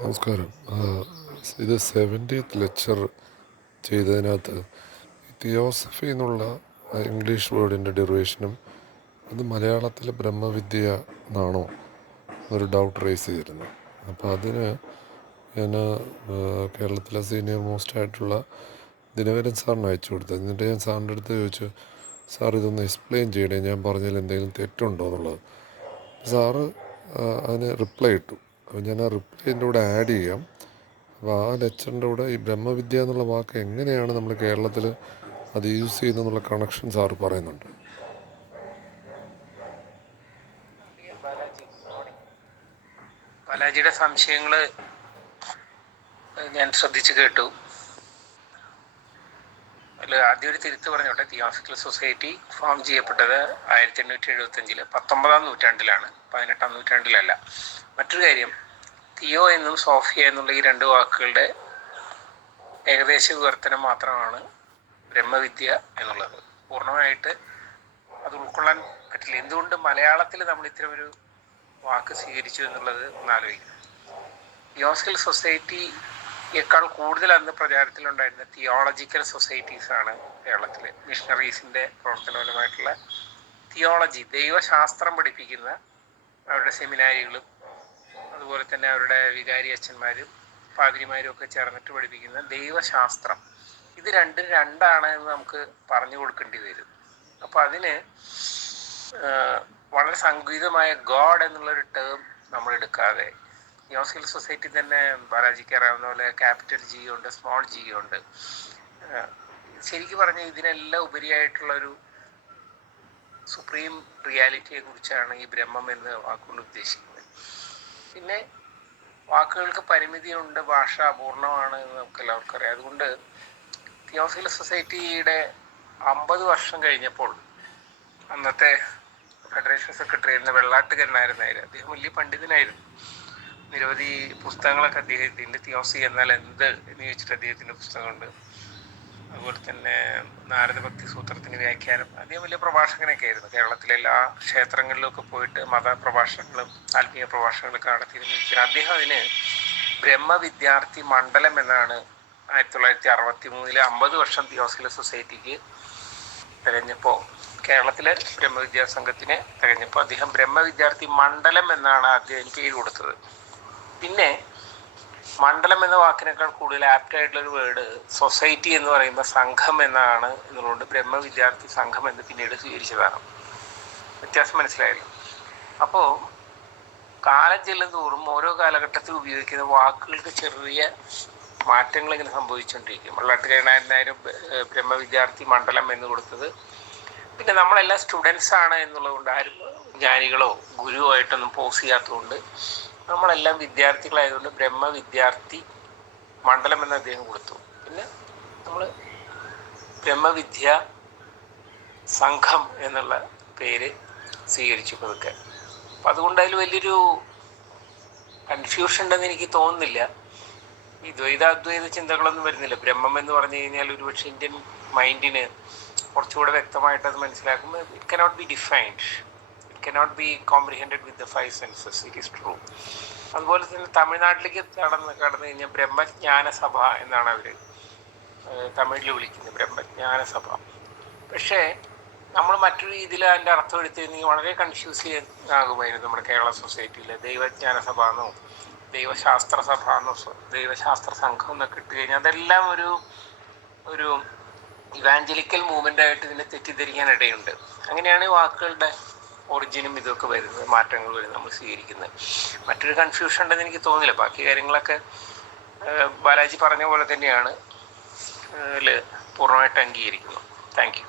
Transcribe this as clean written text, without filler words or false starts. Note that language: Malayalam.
നമസ്കാരം. ഇത് 70th ലെക്ചർ ചെയ്തതിനകത്ത് തിയോസഫി എന്നുള്ള ഇംഗ്ലീഷ് വേർഡിൻ്റെ ഡെറിവേഷനും അത് മലയാളത്തിലെ ബ്രഹ്മവിദ്യ എന്നാണോ എന്നൊരു ഡൗട്ട് റേസ് ചെയ്തിരുന്നു. അപ്പോൾ അതിന് ഞാൻ കേരളത്തിലെ സീനിയർ മോസ്റ്റ് ആയിട്ടുള്ള ദിനകരൻ സാറിന് അയച്ചു കൊടുത്തു. എന്നിട്ട് ഞാൻ സാറിൻ്റെ അടുത്ത് ചോദിച്ചു, സാർ ഇതൊന്ന് എക്സ്പ്ലെയിൻ ചെയ്യണേ, ഞാൻ പറഞ്ഞതിൽ എന്തെങ്കിലും തെറ്റുണ്ടോ എന്നുള്ളത്. സാറ് അതിന് റിപ്ലൈ ഇട്ടു. അപ്പോൾ ഞാൻ ആ റിപ്ലൈൻ്റെ കൂടെ ആഡ് ചെയ്യാം. അപ്പോൾ ആ ലെക്ചറിൻ്റെ കൂടെ ഈ ബ്രഹ്മവിദ്യ എന്നുള്ള വാക്ക് എങ്ങനെയാണ് നമ്മൾ കേരളത്തിൽ അത് യൂസ് ചെയ്യുന്നതെന്നുള്ള കണക്ഷൻ സാറ് പറയുന്നുണ്ട്. ബാലാജിയുടെ സംശയങ്ങൾ ഞാൻ ശ്രദ്ധിച്ചു കേട്ടു. അതിൽ ആദ്യം ഒരു തിരുത്ത് പറഞ്ഞോട്ടെ. തിയോസഫിക്കൽ സൊസൈറ്റി ഫോം ചെയ്യപ്പെട്ടത് 1875 19-ാം നൂറ്റാണ്ടിലാണ്, 18-ാം നൂറ്റാണ്ടിലല്ല. മറ്റൊരു കാര്യം, തിയോ എന്നും സോഫിയ എന്നുള്ള ഈ രണ്ട് വാക്കുകളുടെ ഏകദേശ വിവർത്തനം മാത്രമാണ് ബ്രഹ്മവിദ്യ എന്നുള്ളത്. പൂർണ്ണമായിട്ട് അത് ഉൾക്കൊള്ളാൻ പറ്റില്ല. എന്തുകൊണ്ട് മലയാളത്തിൽ നമ്മൾ ഇത്തരം ഒരു വാക്ക് സ്വീകരിച്ചു എന്നുള്ളത് ഒന്നാലോചിക്കും. തിയോസഫിക്കൽ സൊസൈറ്റിയേക്കാൾ കൂടുതൽ അന്ന് പ്രചാരത്തിലുണ്ടായിരുന്ന തിയോളജിക്കൽ സൊസൈറ്റീസാണ് കേരളത്തിലെ മിഷണറീസിൻ്റെ പ്രവർത്തനപരമായിട്ടുള്ള തിയോളജി, ദൈവശാസ്ത്രം പഠിപ്പിക്കുന്ന അവരുടെ സെമിനാരികളും അതുപോലെ തന്നെ അവരുടെ വികാരി അച്ഛന്മാരും പാതിരിമാരും ഒക്കെ ചേർന്നിട്ട് പഠിപ്പിക്കുന്ന ദൈവശാസ്ത്രം. ഇത് രണ്ടാണ് എന്ന് നമുക്ക് പറഞ്ഞു കൊടുക്കേണ്ടി വരും. അപ്പോൾ അതിന് വളരെ സങ്കുചിതമായ ഗോഡ് എന്നുള്ളൊരു ടേം നമ്മൾ എടുക്കാതെ, തിയോസഫിക്കൽ സൊസൈറ്റി തന്നെ ബാലാജിക്ക് അറിയാവുന്ന പോലെ ക്യാപിറ്റൽ ജി ഉണ്ട്, സ്മോൾ ജി ഉണ്ട്. ശരിക്കും പറഞ്ഞാൽ ഇതിനെല്ലാം ഉപരിയായിട്ടുള്ളൊരു സുപ്രീം റിയാലിറ്റിയെ കുറിച്ചാണ് ഈ ബ്രഹ്മം എന്ന് വാക്കുകൾ ഉദ്ദേശിക്കുന്നത്. പിന്നെ വാക്കുകൾക്ക് പരിമിതിയുണ്ട്, ഭാഷ അപൂർണമാണ് എന്ന് നമുക്ക് എല്ലാവർക്കും അറിയാം. അതുകൊണ്ട് തിയോസഫിക്കൽ സൊസൈറ്റിയുടെ 50 വർഷം കഴിഞ്ഞപ്പോൾ അന്നത്തെ ഫെഡറേഷൻ സെക്രട്ടറി ആയിരുന്ന വെള്ളാട്ടുകരനായിരുന്നു. അദ്ദേഹം വലിയ പണ്ഡിതനായിരുന്നു. നിരവധി പുസ്തകങ്ങളൊക്കെ അദ്ദേഹത്തിൻ്റെ, തിയോസി എന്നാൽ എന്ത് എന്ന് ചോദിച്ചിട്ട് അദ്ദേഹത്തിൻ്റെ പുസ്തകമുണ്ട്. അതുപോലെ തന്നെ നാരദഭക്തി സൂത്രത്തിന് വ്യാഖ്യാനം. അദ്ദേഹം വലിയ പ്രഭാഷകനൊക്കെ ആയിരുന്നു. കേരളത്തിലെ എല്ലാ ക്ഷേത്രങ്ങളിലൊക്കെ പോയിട്ട് മതപ്രഭാഷണങ്ങളും ആത്മീയ പ്രഭാഷണങ്ങളൊക്കെ നടത്തിയിരുന്ന അദ്ദേഹം അതിന് ബ്രഹ്മവിദ്യാർത്ഥി മണ്ഡലം എന്നാണ് 1963 50 വർഷം തിയോസഫിക്കൽ സൊസൈറ്റിക്ക് തികഞ്ഞപ്പോൾ, കേരളത്തിലെ ബ്രഹ്മവിദ്യാ സംഘത്തിന് തികഞ്ഞപ്പോൾ അദ്ദേഹം ബ്രഹ്മവിദ്യാർത്ഥി മണ്ഡലം എന്നാണ് ആദ്യം എനിക്ക് പേര് കൊടുത്തത്. പിന്നെ മണ്ഡലം എന്ന വാക്കിനേക്കാൾ കൂടുതൽ ആപ്റ്റായിട്ടുള്ളൊരു വേർഡ് സൊസൈറ്റി എന്ന് പറയുന്ന സംഘം എന്നാണ് എന്നുള്ളത് ബ്രഹ്മവിദ്യാർത്ഥി സംഘം എന്ന് പിന്നീട് സ്വീകരിച്ചതാണ്. വ്യത്യാസം മനസ്സിലായല്ലോ. അപ്പോൾ കാലം ചെല്ലും തോറും ഓരോ കാലഘട്ടത്തിൽ ഉപയോഗിക്കുന്ന വാക്കുകൾക്ക് ചെറിയ മാറ്റങ്ങൾ ഇങ്ങനെ സംഭവിച്ചുകൊണ്ടിരിക്കും. വെള്ളാട്ടുകരനായിരുന്നാലും ബ്രഹ്മവിദ്യാർത്ഥി മണ്ഡലം എന്ന് കൊടുത്തത്. പിന്നെ നമ്മളെല്ലാം സ്റ്റുഡൻസ് ആണ് എന്നുള്ളത് കൊണ്ട് ആരും ജ്ഞാനികളോ ഗുരുവോ ആയിട്ടൊന്നും പോസ് ചെയ്യാത്തതുകൊണ്ട് നമ്മളെല്ലാം വിദ്യാർത്ഥികളായതുകൊണ്ട് ബ്രഹ്മവിദ്യാർത്ഥി മണ്ഡലം എന്ന് അദ്ദേഹം കൊടുത്തു. പിന്നെ നമ്മൾ ബ്രഹ്മവിദ്യ സംഘം എന്നുള്ള പേര് സ്വീകരിച്ചു പതുക്കെ. അപ്പം അതുകൊണ്ട് അതിൽ വലിയൊരു കൺഫ്യൂഷൻ ഉണ്ടെന്ന് എനിക്ക് തോന്നുന്നില്ല. ഈ ദ്വൈതാദ്വൈത ചിന്തകളൊന്നും വരുന്നില്ല. ബ്രഹ്മം എന്ന് പറഞ്ഞു കഴിഞ്ഞാൽ ഒരുപക്ഷെ ഇന്ത്യൻ മൈൻഡിന് കുറച്ചുകൂടെ വ്യക്തമായിട്ട് അത് മനസ്സിലാക്കുമ്പോൾ it cannot be defined, it cannot be comprehended with the 5 senses, it is true. അതുപോലെ തന്നെ തമിഴ്നാട്ടിലേക്ക് കടന്നു കഴിഞ്ഞാൽ ബ്രഹ്മജ്ഞാന സഭ എന്നാണ് അവർ തമിഴിൽ വിളിക്കുന്നത്, ബ്രഹ്മജ്ഞാന സഭ. പക്ഷേ നമ്മൾ മറ്റൊരു രീതിയിൽ അതിൻ്റെ അർത്ഥം എടുത്തിരുന്നെങ്കിൽ വളരെ കൺഫ്യൂസ് ആകുമായിരുന്നു. നമ്മുടെ കേരള സൊസൈറ്റിയിൽ ദൈവജ്ഞാന സഭ എന്നോ ദൈവശാസ്ത്ര സഭ എന്നോ ദൈവശാസ്ത്ര സംഘം എന്നൊക്കെ ഇട്ട് കഴിഞ്ഞാൽ അതെല്ലാം ഒരു ഇവാഞ്ചലിക്കൽ മൂവ്മെൻ്റ് ആയിട്ട് ഇതിനെ തെറ്റിദ്ധരിക്കാൻ ഇടയുണ്ട്. അങ്ങനെയാണ് ഈ വാക്കുകളുടെ ഒറിജിനും ഇതൊക്കെ വരുന്നത്, മാറ്റങ്ങൾ വരുന്നത്, നമ്മൾ സ്വീകരിക്കുന്നത്. മറ്റൊരു കൺഫ്യൂഷൻ ഉണ്ടെന്ന് എനിക്ക് തോന്നുന്നില്ല. ബാക്കി കാര്യങ്ങളൊക്കെ ബാലാജി പറഞ്ഞ പോലെ തന്നെയാണ് പൂർണ്ണമായിട്ട് അംഗീകരിക്കുന്നു. Thank you.